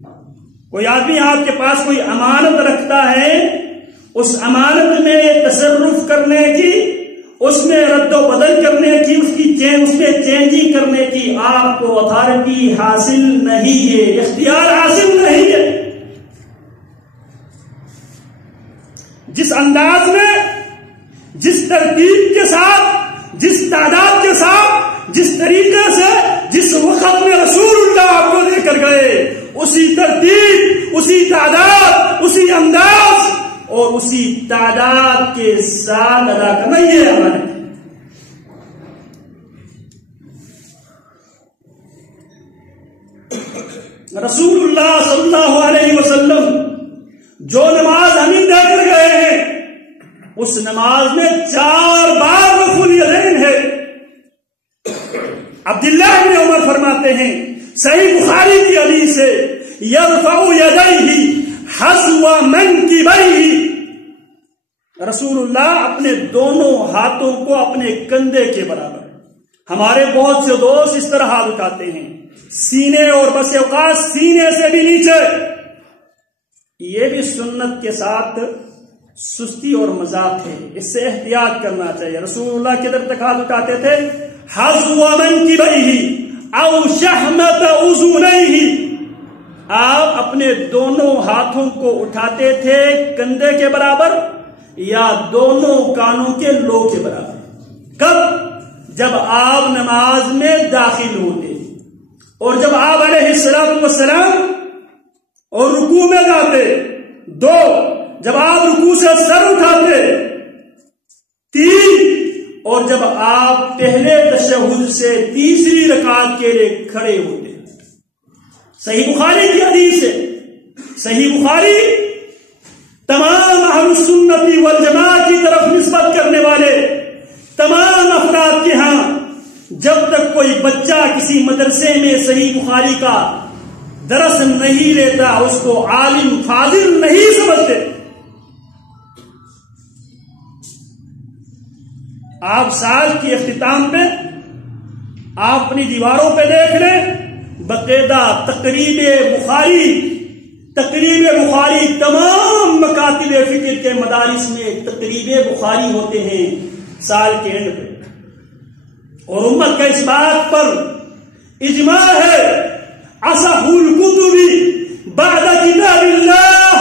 کوئی آدمی آپ کے پاس کوئی امانت رکھتا ہے، اس امانت میں تصرف کرنے کی، اس میں رد و بدل کرنے کی، اس میں چینجنگ کرنے کی آپ کو اتھارٹی حاصل نہیں ہے، اختیار حاصل نہیں ہے۔ جس انداز میں، جس ترتیب کے ساتھ، جس تعداد کے ساتھ، جس طریقے سے، جس وقت میں رسول اللہ آپ کو لے کر گئے، اسی ترتیب، اسی تعداد، اسی انداز اور اسی تعداد کے ساتھ ادا کرنا یہ امانت ہے۔ رسول اللہ صلی اللہ علیہ وسلم جو نماز ہمیں دے کر گئے ہیں، اس نماز میں 4 بار رفع الیدین ہے۔ عبداللہ بن عمر فرماتے ہیں صحیح بخاری کی حدیث سے، یرفع یدیہ حذو منکبیہ، رسول اللہ اپنے دونوں ہاتھوں کو اپنے کندھے کے برابر۔ ہمارے بہت سے دوست اس طرح ہاتھ اٹھاتے ہیں، سینے اور بس اوقات سینے سے بھی نیچے۔ یہ بھی سنت کے ساتھ سستی اور مذاق ہے، اس سے احتیاط کرنا چاہیے۔ رسول اللہ کدھر تک ہاتھ اٹھاتے تھے؟ حذو منکبیہ او شحمۃ اذنیہ، آپ اپنے دونوں ہاتھوں کو اٹھاتے تھے کندھے کے برابر یا دونوں کانوں کے لو کے برابر۔ کب؟ جب آپ نماز میں داخل ہوتے اور جب آپ علیہ الصلوۃ والسلام اور رکوع میں جاتے، 2 جب آپ رکوع سے سر اٹھاتے، 3 اور جب آپ پہلے تشہد سے تیسری رکعت کے لیے کھڑے ہوتے۔ صحیح بخاری کی حدیث ہے، صحیح بخاری تمام اہل السنت والجماعت کی طرف نسبت کرنے والے تمام افراد کے ہاں جب تک کوئی بچہ کسی مدرسے میں صحیح بخاری کا درس نہیں لیتا اس کو عالم فاضل نہیں سمجھتے۔ آپ سال کی اختتام پہ آپ اپنی دیواروں پہ دیکھ لیں، باقاعدہ تقریب بخاری تمام مکاتب فکر کے مدارس میں تقریب بخاری ہوتے ہیں سال کے اینڈ پہ، اور امت کا اس بات پر اجماع ہے اصح الکتب بعد کتاب اللہ،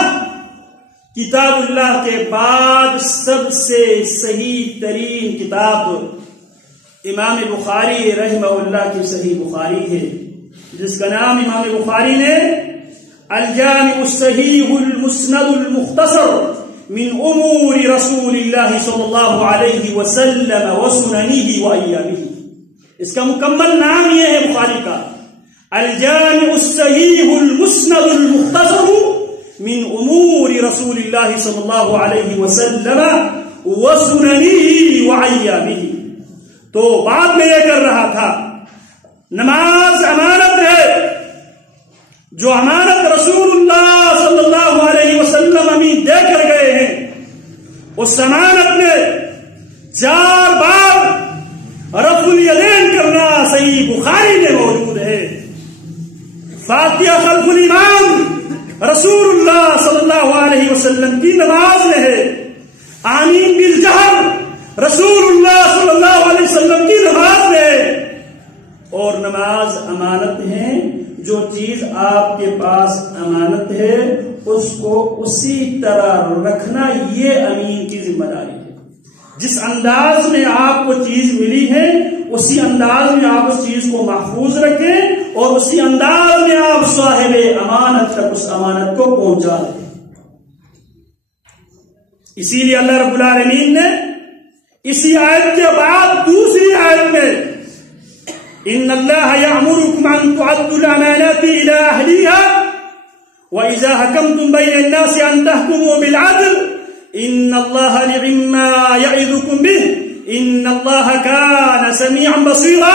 کتاب اللہ کے بعد سب سے صحیح ترین کتاب امام بخاری رحمہ اللہ کی صحیح بخاری ہے، جس کا نام امام بخاری نے الجامع الصحیح المسند المختصر من امور رسول اللہ صلی اللہ علیہ وسلم وسننہ وایامہ، اس کا مکمل نام یہ ہے بخاری کا، الجامع الصحیح المسند المختصر من امور رسول اللہ صلی اللہ علیہ وسلم وسننہ وایامہ۔ تو بات میں یہ کر رہا تھا، نماز امانت ہے، جو امانت رسول اللہ صلی اللہ علیہ وسلم ہمیں دے کر گئے ہیں، اس امانت میں 4 بار رفع الیدین کرنا صحیح بخاری میں موجود ہے۔ فاتحہ خلف الامام رسول اللہ صلی اللہ علیہ وسلم کی نماز میں ہے، آمین بالجہر رسول اللہ صلی اللہ علیہ وسلم کی نماز میں ہے، اور نماز امانت ہے، جو چیز آپ کے پاس امانت ہے اس کو اسی طرح رکھنا یہ امین کی ذمہ داری ہے۔ جس انداز میں آپ کو چیز ملی ہے اسی انداز میں آپ اس چیز کو محفوظ رکھیں اور اسی انداز میں آپ صاحب امانت تک اس امانت کو پہنچا دیں۔ اسی لیے اللہ رب العالمین نے اسی آیت کے بعد دوسری آیت میں ان اللہ یأمرکم ان تعدوا الامانات الى اہلیها واذا حکمتم بین الناس ان تحکموا بالعدل ان اللہ نعم ما یعظکم به ان اللہ کان سمیعا بصیرا۔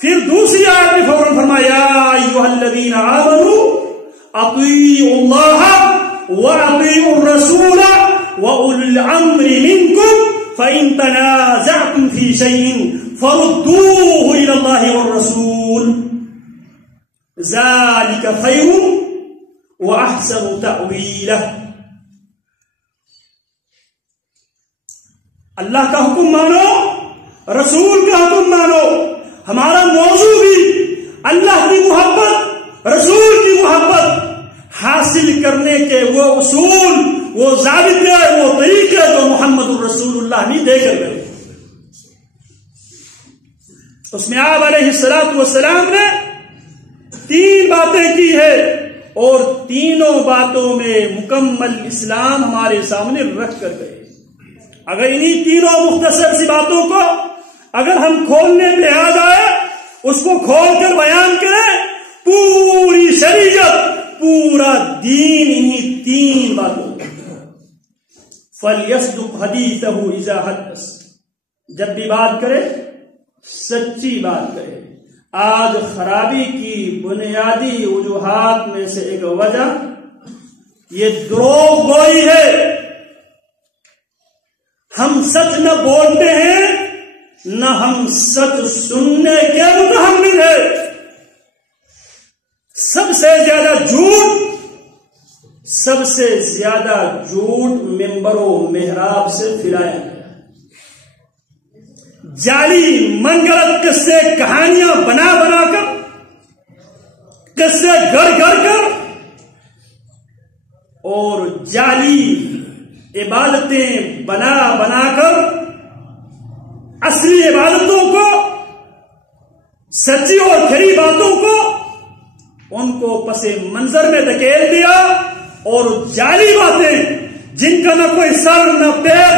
پھر دوسری آیت میں فوراً فرمایا یا ایھا الذین آمنوا اطیعوا اللہ واطیعوا الرسول واولی الامر منکم فإن تنازعتم في شيء فردوه إلى الله والرسول ذلك خير احسن تأویلہ. اللہ کا حکم مانو، رسول کا حکم مانو. ہمارا موضوع بھی اللہ کی محبت، رسول کی محبت حاصل کرنے کے وہ اصول، وہ ضابطے، وہ طریقے جو محمد الرسول اللہ نے دے کر گئے. اس میں آپ علیہ السلام نے 3 باتیں کی ہے، اور تینوں باتوں میں مکمل اسلام ہمارے سامنے رکھ کر گئے. اگر انہی تینوں مختصر سی باتوں کو اگر ہم کھولنے پہ آ جائے، اس کو کھول کر بیان کریں، پوری شریعت، پورا دین انہی 3 باتوں. فَلْيَصْدُقْ حَدِيثَهُ إِذَا حَدَّثَ، جب بھی بات کرے سچی بات کرے. آج خرابی کی بنیادی وجوہات میں سے ایک وجہ یہ دروغ گوئی ہے. ہم سچ نہ بولتے ہیں، نہ ہم سچ سننے کے متحمل ہیں. سب سے زیادہ جھوٹ ممبر و محراب سے پھیلایا گیا. جعلی منگلت قصے کہانیاں بنا بنا کر، قصے گھڑ گھڑ کر، اور جعلی عبادتیں بنا بنا کر اصلی عبادتوں کو، سچی اور کھری باتوں کو، ان کو پس منظر میں دھکیل دیا، اور جعلی باتیں جن کا نہ کوئی سر نہ پیر